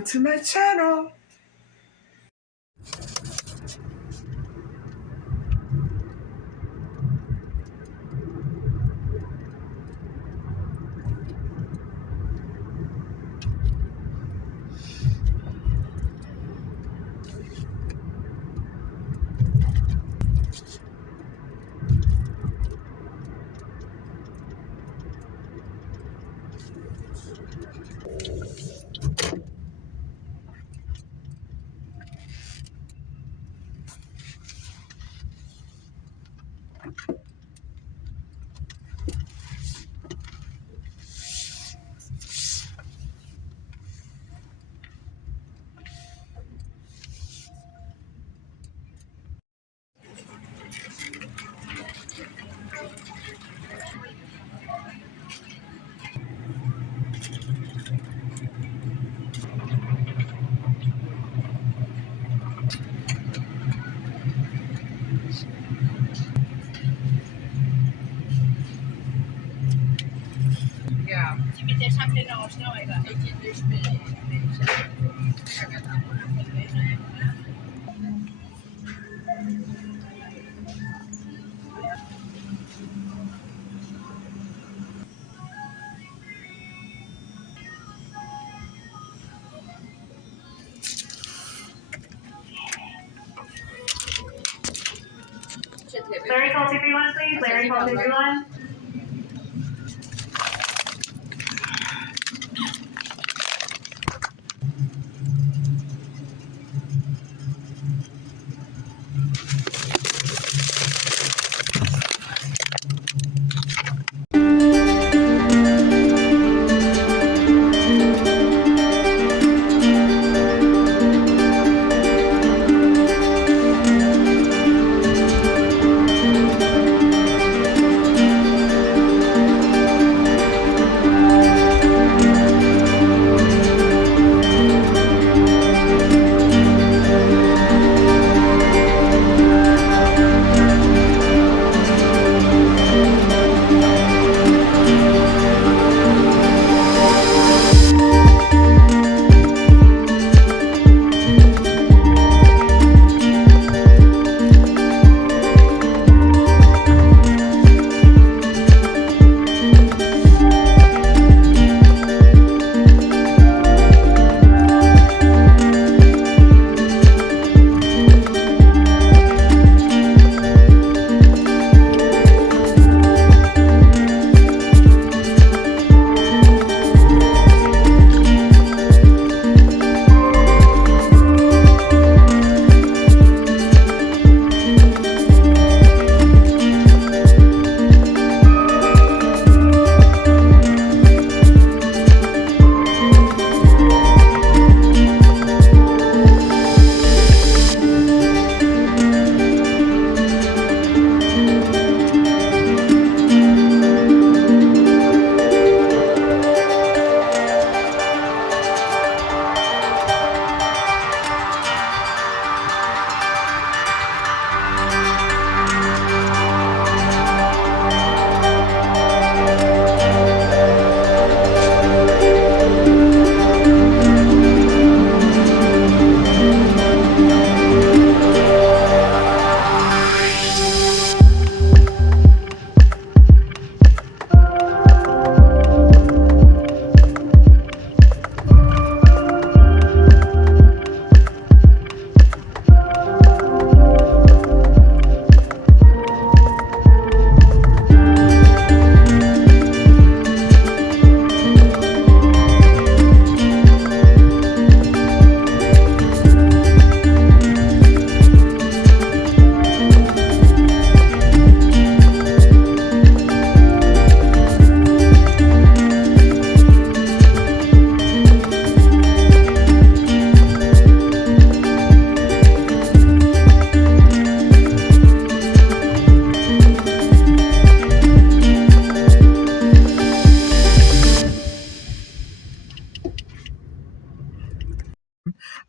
Welcome to my channel. Ja. Larry calls everyone, please. Larry calls everyone.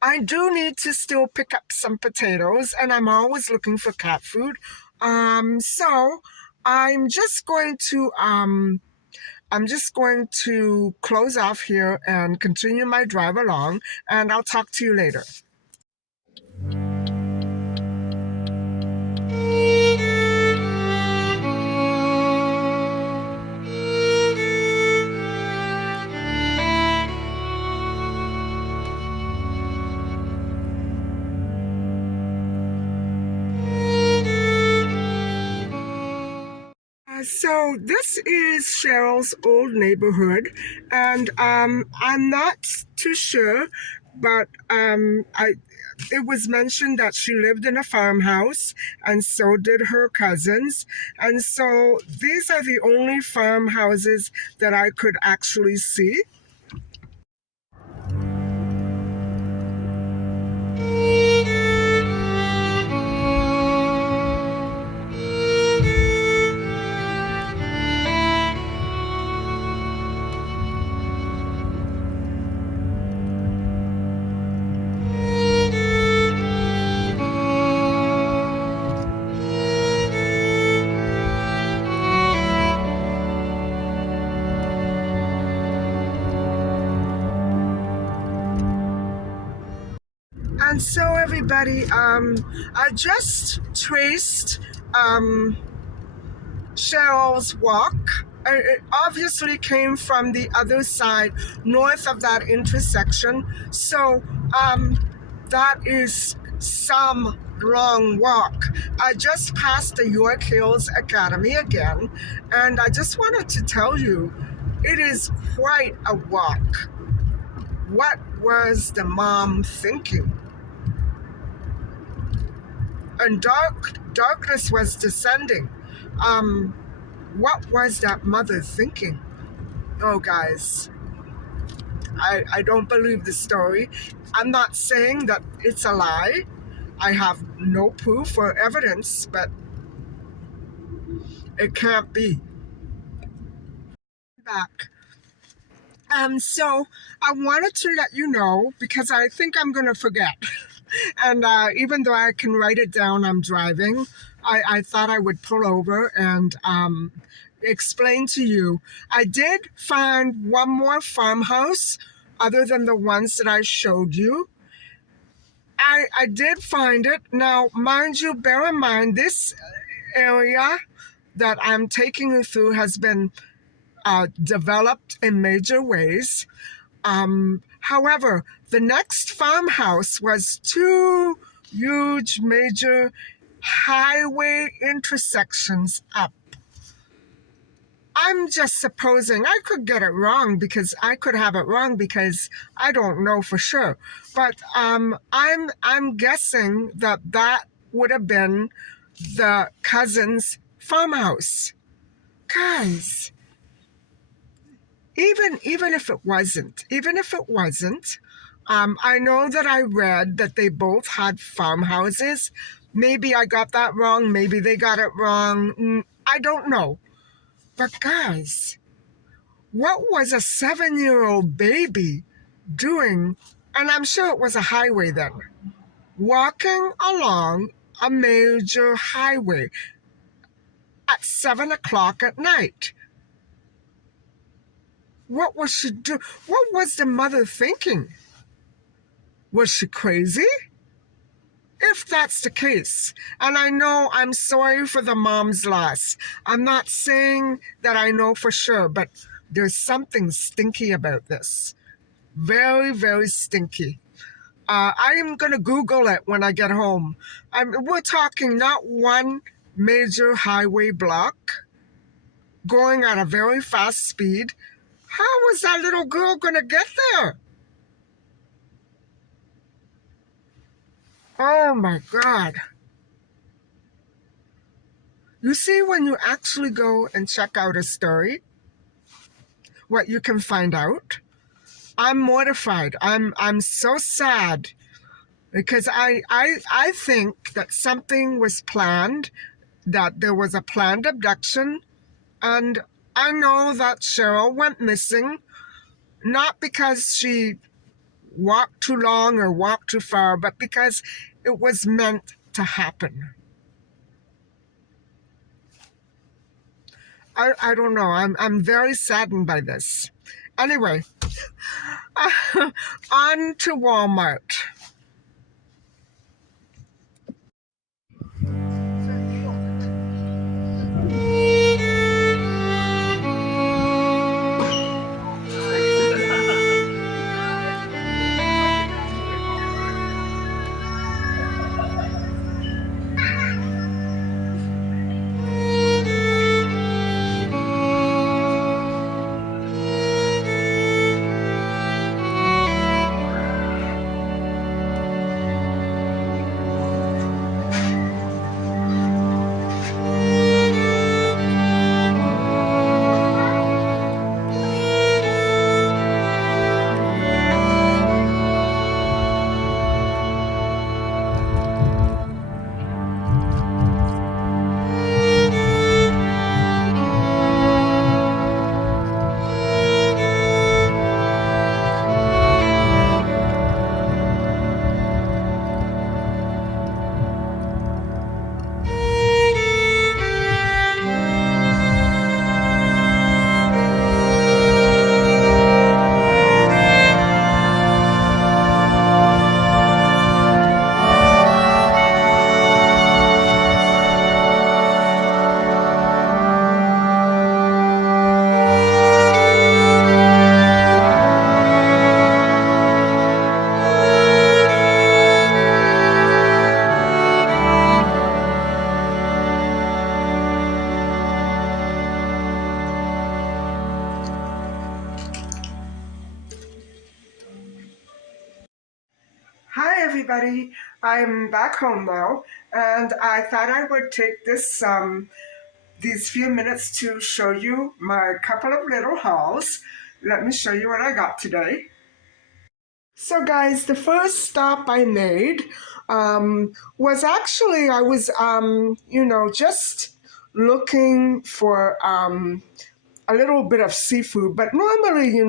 I do need to still pick up some potatoes, and I'm always looking for cat food. So I'm just going to I'm just going to close off here and continue my drive along, and I'll talk to you later. So this is Cheryl's old neighborhood, and I'm not too sure, but it was mentioned that she lived in a farmhouse, and so did her cousins, and so these are the only farmhouses that I could actually see. And so everybody, I just traced Cheryl's walk. It obviously came from the other side, north of that intersection. So that is some long walk. I just passed the York Hills Academy again, and I just wanted to tell you, it is quite a walk. What was the mom thinking? And darkness was descending. What was that mother thinking? Oh, guys, I don't believe the story. I'm not saying that it's a lie. I have no proof or evidence, but it can't be. Back. So I wanted to let you know, because I think I'm going to forget. And even though I can write it down, I'm driving. I thought I would pull over and explain to you. I did find one more farmhouse other than the ones that I showed you. I did find it. Now, mind you, bear in mind, this area that I'm taking you through has been developed in major ways. However, the next farmhouse was two huge major highway intersections up. I'm just supposing I could get it wrong, because I could have it wrong because I don't know for sure. But I'm guessing that would have been the cousin's farmhouse. Guys, even if it wasn't, I know that I read that they both had farmhouses. Maybe I got that wrong. Maybe they got it wrong. I don't know. But guys, what was a 7-year-old baby doing? And I'm sure it was a highway then. Walking along a major highway at 7 o'clock at night. What was she doing? What was the mother thinking? Was she crazy? If that's the case, and I know I'm sorry for the mom's loss. I'm not saying that I know for sure, but there's something stinky about this. Very, very stinky. I am going to Google it when I get home. We're talking not one major highway block going at a very fast speed. How was that little girl going to get there? Oh my God. You see, when you actually go and check out a story, what you can find out, I'm mortified. I'm so sad, because I think that something was planned, that there was a planned abduction, and I know that Cheryl went missing, not because she walked too long or walked too far, but because it was meant to happen. I don't know. I'm very saddened by this. Anyway, on to Walmart. Hi, everybody. I'm back home now, and I thought I would take these few minutes to show you my couple of little hauls. Let me show you what I got today. So, guys, the first stop I made was actually I was just looking for a little bit of seafood, but normally,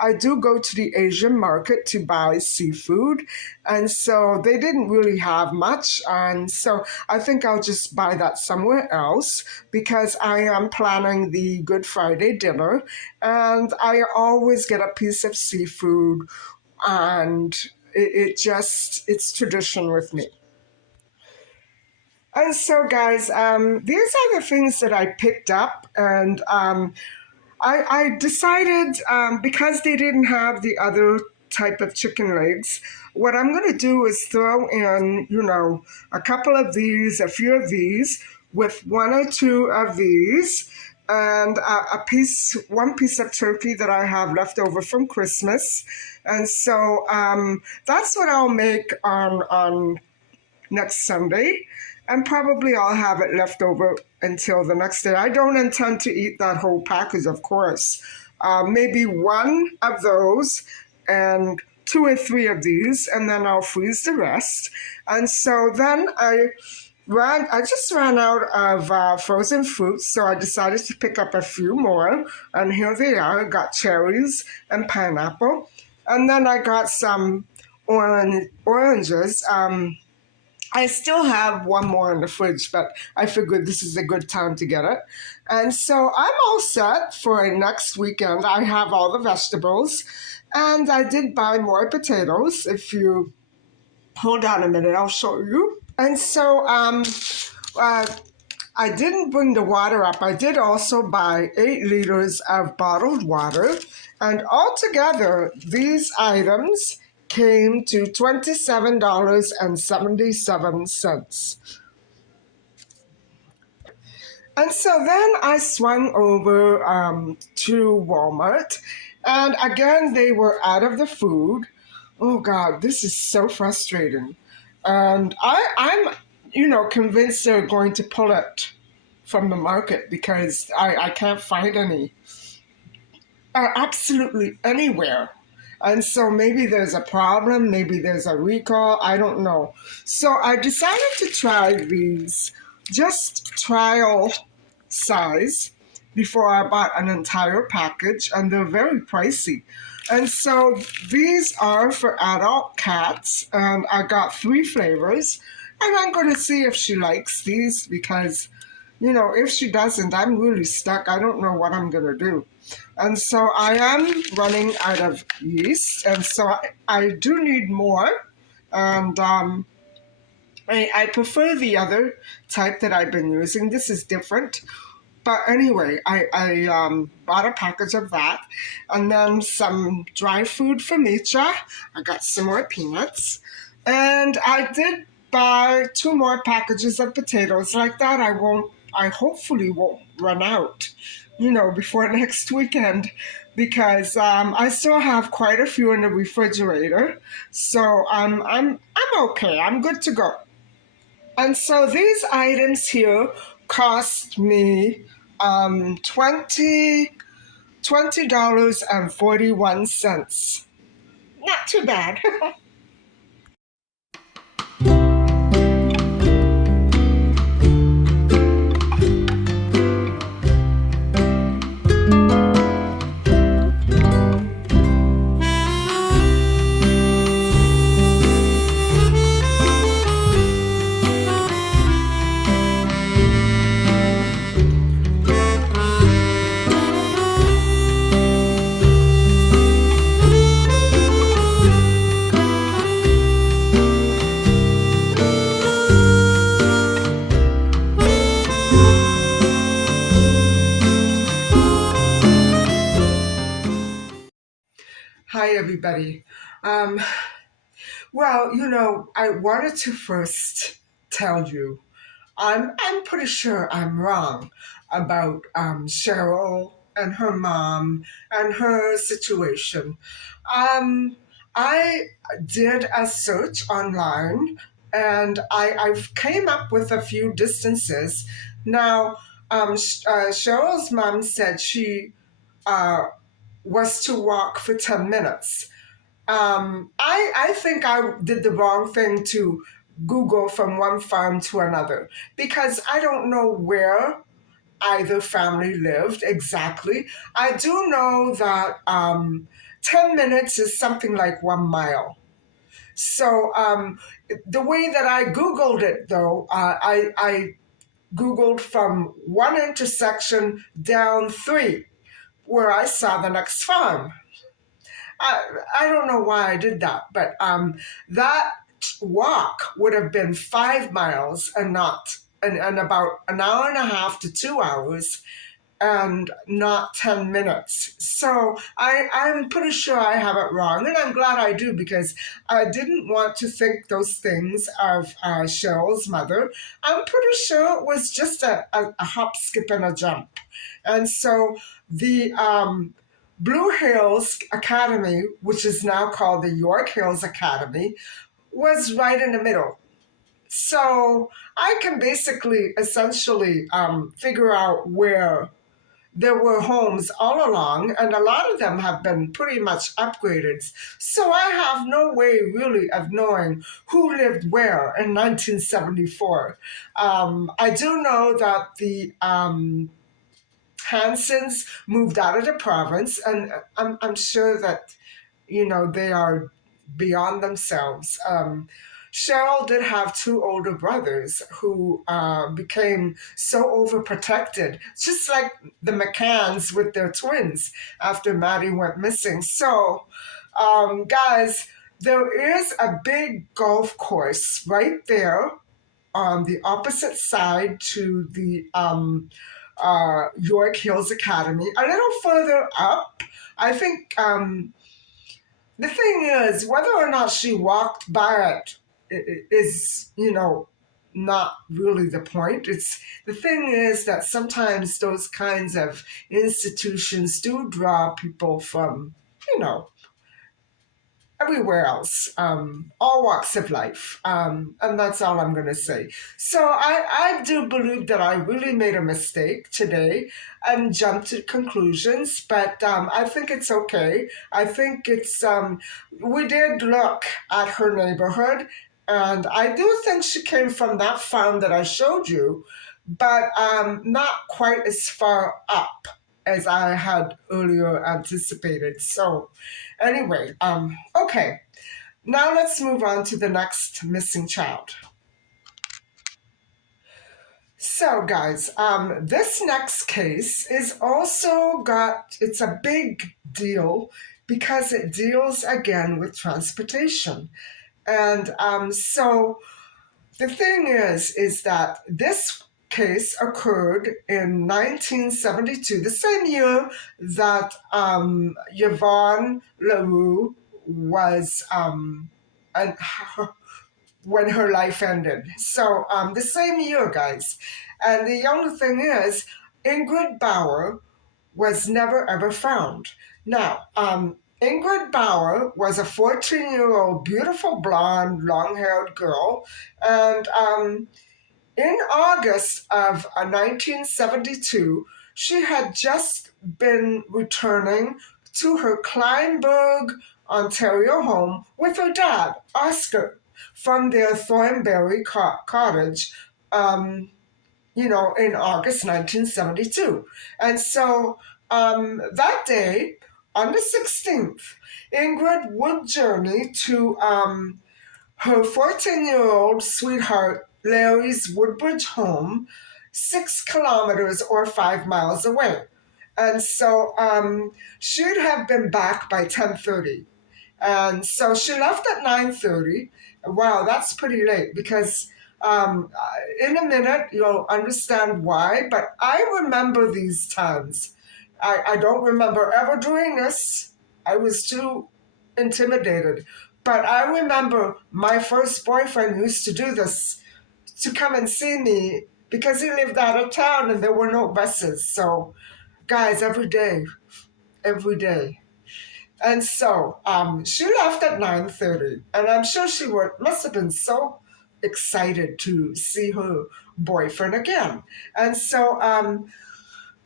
I do go to the Asian market to buy seafood, and so they didn't really have much, and so I think I'll just buy that somewhere else because I am planning the Good Friday dinner, and I always get a piece of seafood, and it's tradition with me. And so, guys, these are the things that I picked up, and I decided because they didn't have the other type of chicken legs, what I'm going to do is throw in, a couple of these, a few of these, with one or two of these, and one piece of turkey that I have left over from Christmas. And so that's what I'll make on next Sunday, and probably I'll have it left over until the next day. I don't intend to eat that whole package, of course. Maybe one of those and two or three of these, and then I'll freeze the rest. And so then I just ran out of frozen fruits, so I decided to pick up a few more. And here they are. I got cherries and pineapple. And then I got some oranges. I still have one more in the fridge, but I figured this is a good time to get it. And so I'm all set for next weekend. I have all the vegetables, and I did buy more potatoes. If you hold on a minute, I'll show you. And so uh, I didn't bring the water up. I did also buy 8 liters of bottled water, and altogether, these items came to $27.77. And so then I swung over to Walmart, and again, they were out of the food. Oh God, this is so frustrating. And I'm, convinced they're going to pull it from the market because I can't find any absolutely anywhere. And so maybe there's a problem, maybe there's a recall, I don't know. So I decided to try these, just trial size, before I bought an entire package, and they're very pricey. And so these are for adult cats, and I got 3 flavors, and I'm going to see if she likes these because if she doesn't, I'm really stuck. I don't know what I'm going to do. And so I am running out of yeast. And so I do need more. And I prefer the other type that I've been using. This is different. But anyway, I bought a package of that, and then some dry food for Mitra. I got some more peanuts, and I did buy 2 more packages of potatoes. Like that, I hopefully won't run out, before next weekend, because I still have quite a few in the refrigerator. So I'm okay. I'm good to go. And so these items here cost me $20.41. Not too bad. Hi, everybody. Um, well, I wanted to first tell you I'm pretty sure I'm wrong about Cheryl and her mom and her situation. Um, I did a search online and I came up with a few distances. Now, Cheryl's mom said she uh, was to walk for 10 minutes. I think I did the wrong thing to Google from one farm to another because I don't know where either family lived exactly. I do know that 10 minutes is something like 1 mile. So the way that I Googled it, though, I Googled from one intersection down three where I saw the next farm. I, I don't know why I did that, but that walk would have been 5 miles and not and about an hour and a half to 2 hours and not 10 minutes. So I'm pretty sure I have it wrong, and I'm glad I do because I didn't want to think those things of Cheryl's mother. I'm pretty sure it was just a hop, skip, and a jump. And so the Blue Hills Academy, which is now called the York Hills Academy, was right in the middle. So I can basically essentially figure out where there were homes all along, and a lot of them have been pretty much upgraded. So I have no way really of knowing who lived where in 1974. I do know that the Hansons moved out of the province, and I'm sure that they are beyond themselves. Cheryl did have 2 older brothers who became so overprotected, just like the McCanns with their twins after Maddie went missing. So, guys, there is a big golf course right there on the opposite side to the York Hills Academy. A little further up, I think the thing is, whether or not she walked by it is, not really the point. It's the thing is that sometimes those kinds of institutions do draw people from, everywhere else, all walks of life. And that's all I'm going to say. So I do believe that I really made a mistake today and jumped to conclusions, but I think it's okay. I think we did look at her neighborhood, and I do think she came from that farm that I showed you, but not quite as far up as I had earlier anticipated. So anyway, okay. Now let's move on to the next missing child. So, guys, this next case it's a big deal because it deals again with transportation. And so the thing is that this case occurred in 1972, the same year that Yvonne LaRue was and when her life ended. So the same year, guys. And the young thing is, Ingrid Bauer was never ever found. Now, Ingrid Bauer was a 14-year-old, beautiful blonde, long haired girl. And in August of 1972, she had just been returning to her Kleinburg, Ontario home with her dad, Oscar, from their Thornberry cottage, in August 1972. And so that day, on the 16th, Ingrid would journey to her 14-year-old sweetheart Larry's Woodbridge home, 6 kilometers or 5 miles away. And so she'd have been back by 10:30. And so she left at 9:30. Wow, that's pretty late because in a minute you'll understand why, but I remember these times. I don't remember ever doing this. I was too intimidated. But I remember my first boyfriend used to do this to come and see me because he lived out of town and there were no buses. So, guys, every day. And so she left at 9:30, and I'm sure must have been so excited to see her boyfriend again. And so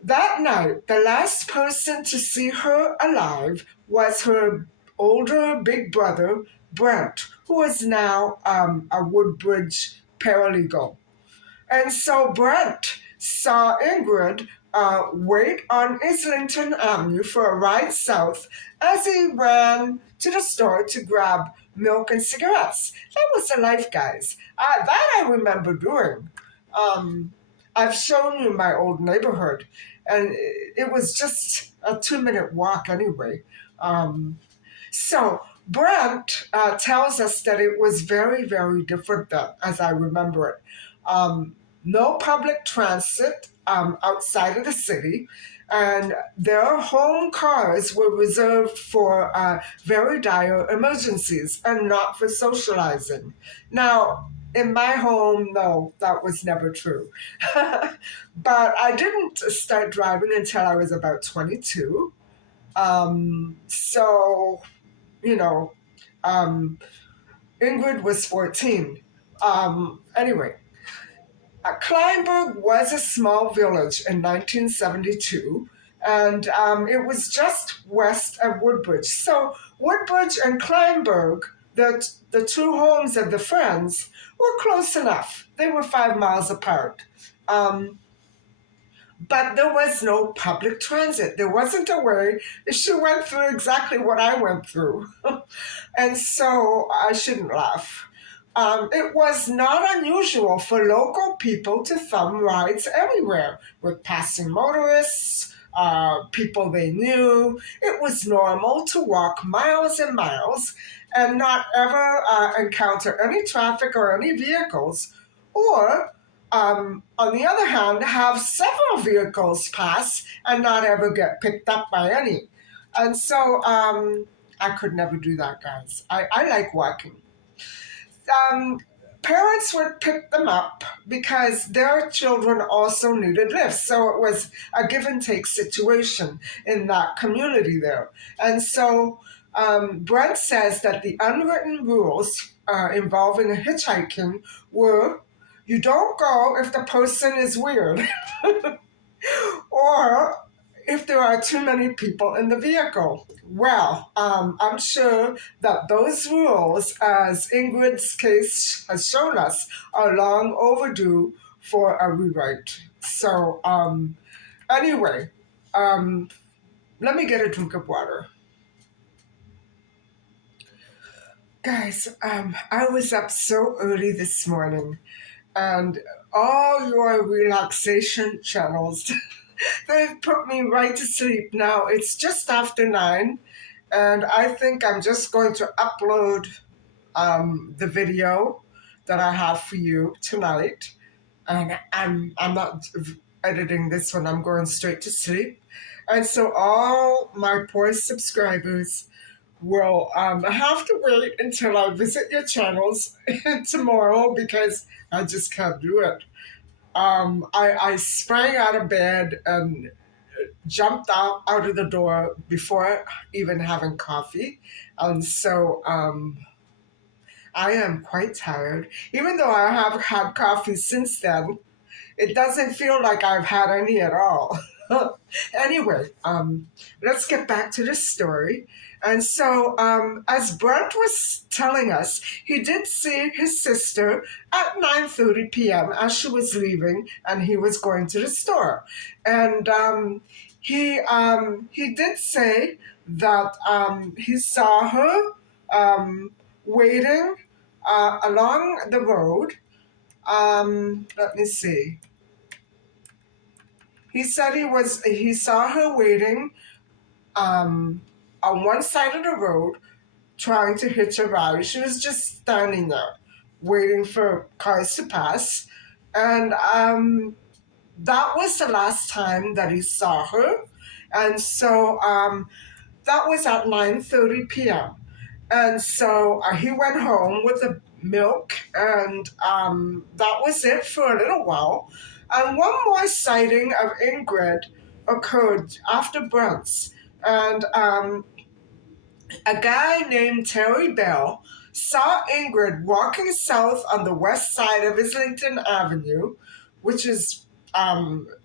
that night, the last person to see her alive was her older big brother, Brent, who is now a Woodbridge paralegal. And so Brent saw Ingrid wait on Islington Avenue for a ride south as he ran to the store to grab milk and cigarettes. That was the life, guys. That I remember doing. I've shown you my old neighborhood, and it was just a 2-minute walk anyway. So Brent tells us that it was very, very different then, as I remember it. No public transit outside of the city, and their home cars were reserved for very dire emergencies and not for socializing. Now, in my home, no, that was never true. But I didn't start driving until I was about 22. So, you know, um, Ingrid was 14. Anyway, Kleinburg was a small village in 1972, and it was just west of Woodbridge. So Woodbridge and Kleinburg, the two homes of the friends, were close enough. They were 5 miles apart. Um, but there was no public transit. There wasn't a way. She went through exactly what I went through. And so I shouldn't laugh. It was not unusual for local people to thumb rides everywhere with passing motorists, people they knew. It was normal to walk miles and miles and not ever encounter any traffic or any vehicles, or on the other hand, have several vehicles pass and not ever get picked up by any. And so I could never do that, guys. I like walking. Um, Parents would pick them up because their children also needed lifts. So it was a give and take situation in that community there. And so Brent says that the unwritten rules involving hitchhiking were you don't go if the person is weird or if there are too many people in the vehicle. Well, I'm sure that those rules, as Ingrid's case has shown us, are long overdue for a rewrite. So, anyway, um, let me get a drink of water. Guys, I was up so early this morning, and all your relaxation channels. They put me right to sleep. Now it's just after 9, and I think I'm just going to upload the video that I have for you tonight. And I'm not editing this one. I'm going straight to sleep. And so all my poor subscribers will have to wait until I visit your channels tomorrow because I just can't do it. I sprang out of bed and jumped out of the door before even having coffee. And so I am quite tired. Even though I have had coffee since then, it doesn't feel like I've had any at all. Anyway, let's get back to the story. And so, as Brent was telling us, he did see his sister at 9:30 p.m. as she was leaving, and he was going to the store. And he did say that he saw her waiting along the road. Let me see. He said he saw her waiting on one side of the road trying to hitch a ride. She was just standing there waiting for cars to pass. And that was the last time that he saw her. And so that was at 9:30 p.m. And so he went home with the milk, and that was it for a little while. And one more sighting of Ingrid occurred after Brent's. And a guy named Terry Bell saw Ingrid walking south on the west side of Islington Avenue, which is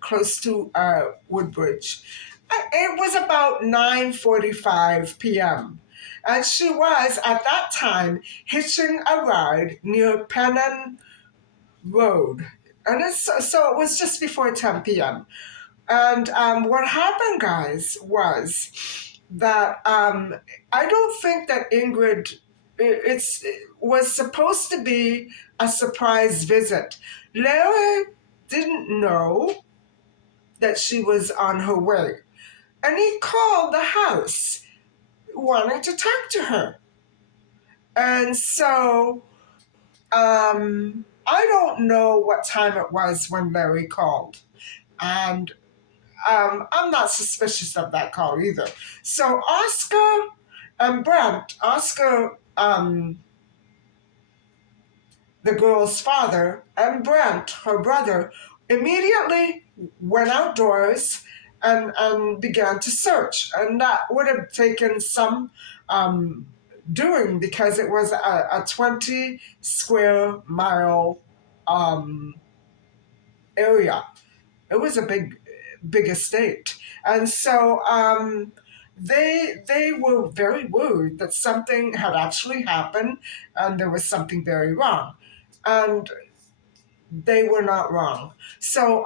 close to Woodbridge. It was about 9:45 p.m. And she was, at that time, hitching a ride near Pennon Road. And so it was just before 10 p.m. And what happened, guys, was that I don't think that Ingrid, it was supposed to be a surprise visit. Larry didn't know that she was on her way. And he called the house wanting to talk to her. And so I don't know what time it was when Larry called. And I'm not suspicious of that call either. So Oscar and Brent, Oscar, the girl's father, and Brent, her brother, immediately went outdoors and began to search. And that would have taken some doing because it was a 20 square mile area. It was a big estate. And so they were very worried that something had actually happened and there was something very wrong. And they were not wrong. So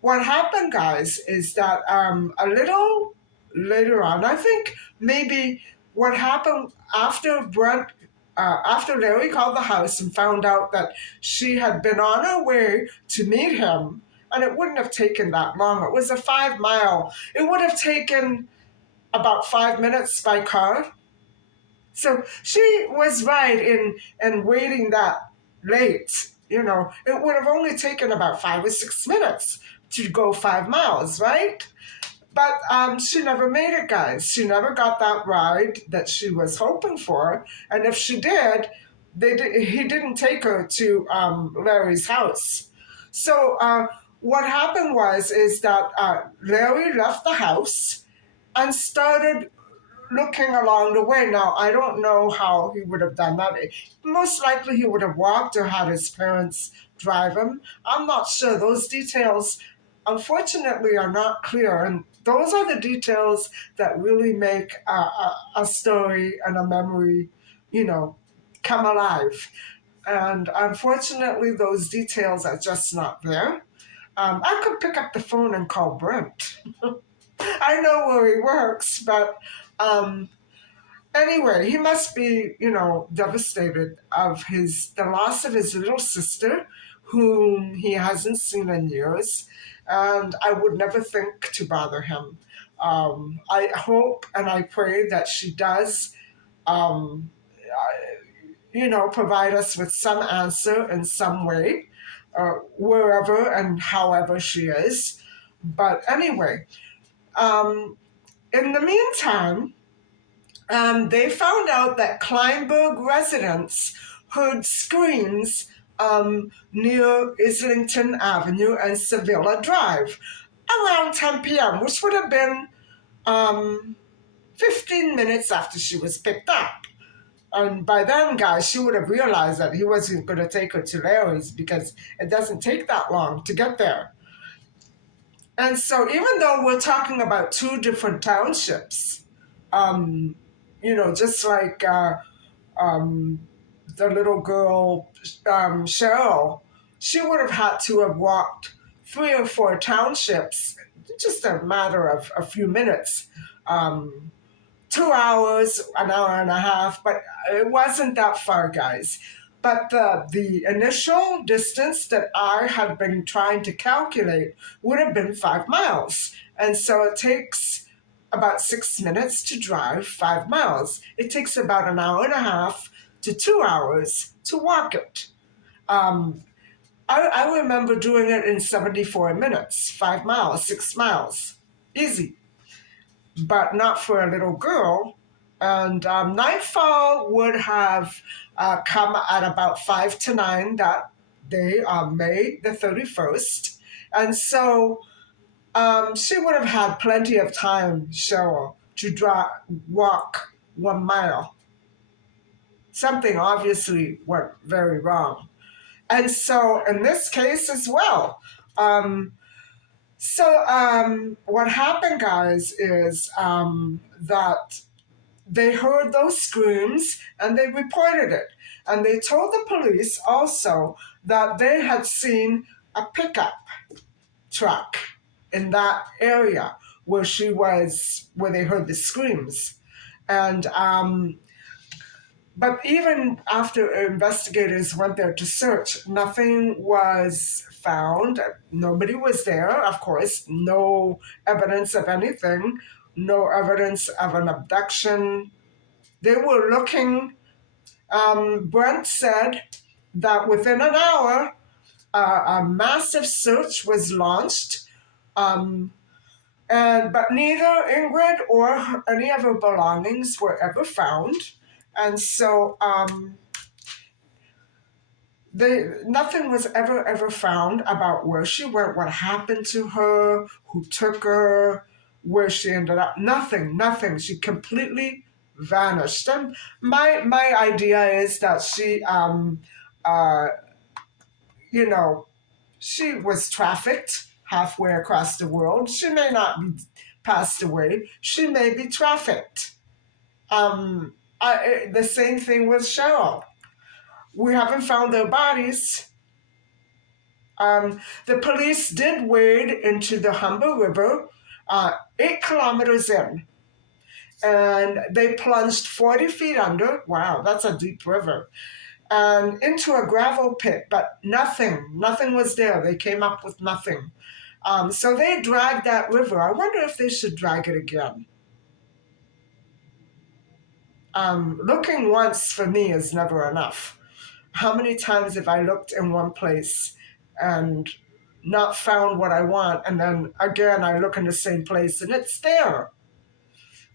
what happened, guys, is that a little later on, I think maybe what happened after after Larry called the house and found out that she had been on her way to meet him, and it wouldn't have taken that long. It was a 5 mile. It would have taken about 5 minutes by car. So she was right in waiting that late. You know, it would have only taken about 5 or 6 minutes to go 5 miles, right? But she never made it, guys. She never got that ride that she was hoping for. And if she did, he didn't take her to Larry's house. So what happened is that Larry left the house and started looking along the way. Now, I don't know how he would have done that. Most likely he would have walked or had his parents drive him. I'm not sure. Those details, unfortunately, are not clear. And those are the details that really make a story and a memory, come alive. And unfortunately, those details are just not there. I could pick up the phone and call Brent. I know where he works, but anyway, he must be, devastated of the loss of his little sister, whom he hasn't seen in years, and I would never think to bother him. I hope and I pray that she does, um, provide us with some answer in some way, wherever and however she is. But anyway, um, in the meantime, they found out that Kleinberg residents heard screams near Islington Avenue and Sevilla Drive around 10 p.m., which would have been um, 15 minutes after she was picked up. And by then, guys, she would have realized that he wasn't going to take her to Larry's because it doesn't take that long to get there. And so, even though we're talking about two different townships, um, just like um, the little girl, Cheryl, she would have had to have walked 3 or 4 townships, just a matter of a few minutes. 2 hours, an hour and a half, but it wasn't that far, guys. But the initial distance that I had been trying to calculate would have been 5 miles. And so it takes about 6 minutes to drive 5 miles. It takes about an hour and a half to 2 hours to walk it. I remember doing it in 74 minutes, 5 miles, 6 miles, easy, but not for a little girl. And nightfall would have come at about 5 to 9 that day, May the 31st. And so she would have had plenty of time, Cheryl, to walk 1 mile. Something obviously went very wrong. And so in this case as well, what happened, guys, is that they heard those screams and they reported it. And they told the police also that they had seen a pickup truck in that area where they heard the screams. And but even after investigators went there to search, nothing was found. Nobody was there, of course. No evidence of anything. No evidence of an abduction. They were looking. Brent said that within an hour, a massive search was launched. But neither Ingrid or any of her belongings were ever found. And so nothing was ever found about where she went, what happened to her, who took her, where she ended up. Nothing. She completely vanished. And my idea is that she, she was trafficked halfway across the world. She may not be passed away. She may be trafficked. The same thing with Cheryl. We haven't found their bodies. The police did wade into the Humber River 8 kilometers in, and they plunged 40 feet under. Wow, that's a deep river. And into a gravel pit, but nothing was there. They came up with nothing. So they dragged that river. I wonder if they should drag it again. Looking once for me is never enough. How many times have I looked in one place and not found what I want, and then again I look in the same place and it's there?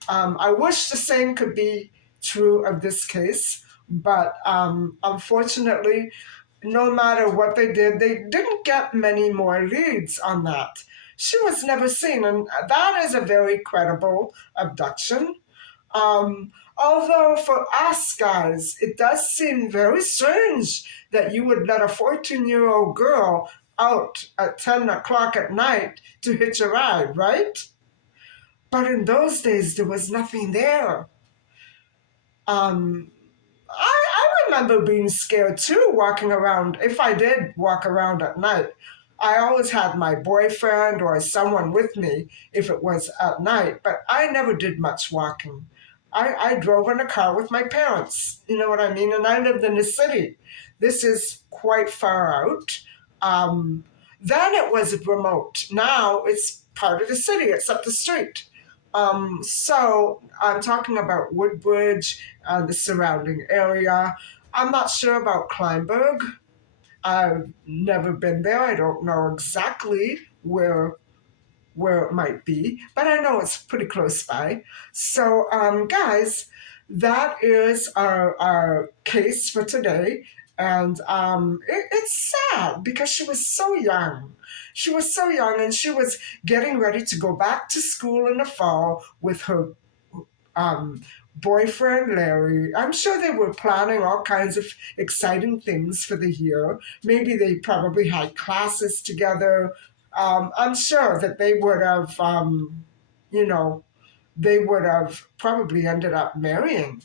I wish the same could be true of this case, but unfortunately, no matter what they didn't get many more leads on that. She was never seen, and that is a very credible abduction. Although for us guys, it does seem very strange that you would let a 14-year-old girl out at 10 o'clock at night to hitch a ride, right? But in those days, there was nothing there. I remember being scared too, walking around. If I did walk around at night, I always had my boyfriend or someone with me if it was at night, but I never did much walking. I drove in a car with my parents, you know what I mean? And I lived in the city. This is quite far out. Then it was remote. Now it's part of the city. It's up the street. So I'm talking about Woodbridge and the surrounding area. I'm not sure about Kleinburg. I've never been there. I don't know exactly where it might be, but I know it's pretty close by. So, guys, that is our case for today. And it's sad because she was so young. She was so young and she was getting ready to go back to school in the fall with her um, boyfriend Larry. I'm sure they were planning all kinds of exciting things for the year. Maybe they probably had classes together. I'm sure that they would have, you know, they would have probably ended up marrying.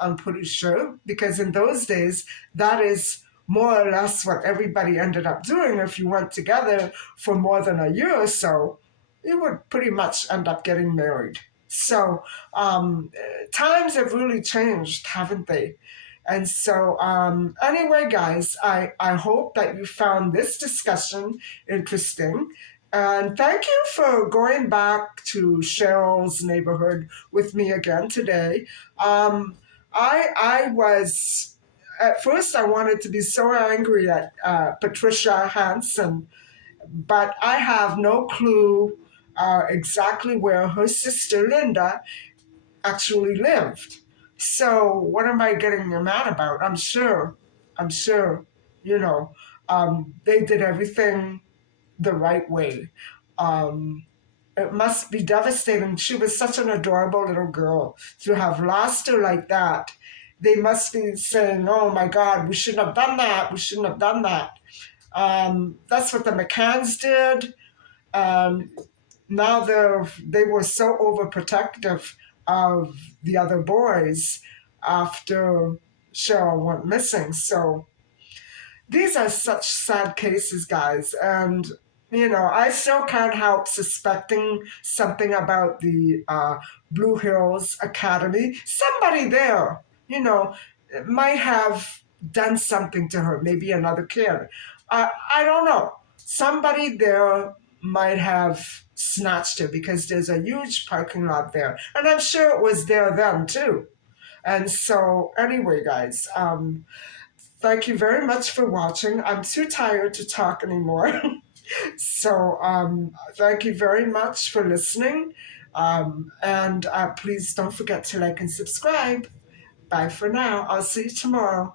I'm pretty sure, because in those days, that is more or less what everybody ended up doing. If you went together for more than a year or so, you would pretty much end up getting married. So times have really changed, haven't they? And so, anyway, guys, I hope that you found this discussion interesting. And thank you for going back to Cheryl's neighborhood with me again today. Um, I was at first I wanted to be so angry at Patricia Hanson, but I have no clue exactly where her sister Linda actually lived. So what am I getting mad about? I'm sure, you know, they did everything the right way. Um, it must be devastating. She was such an adorable little girl to have lost her like that. They must be saying, "Oh my God, we shouldn't have done that. We shouldn't have done that." That's what the McCanns did. Um, Now they were so overprotective of the other boys after Cheryl went missing. So these are such sad cases, guys. And, I still can't help suspecting something about the Blue Hills Academy. Somebody there, might have done something to her, maybe another kid. I don't know. Somebody there might have snatched her because there's a huge parking lot there. And I'm sure it was there then, too. And so, anyway, guys, thank you very much for watching. I'm too tired to talk anymore. So, thank you very much for listening. And please don't forget to like and subscribe. Bye for now. I'll see you tomorrow.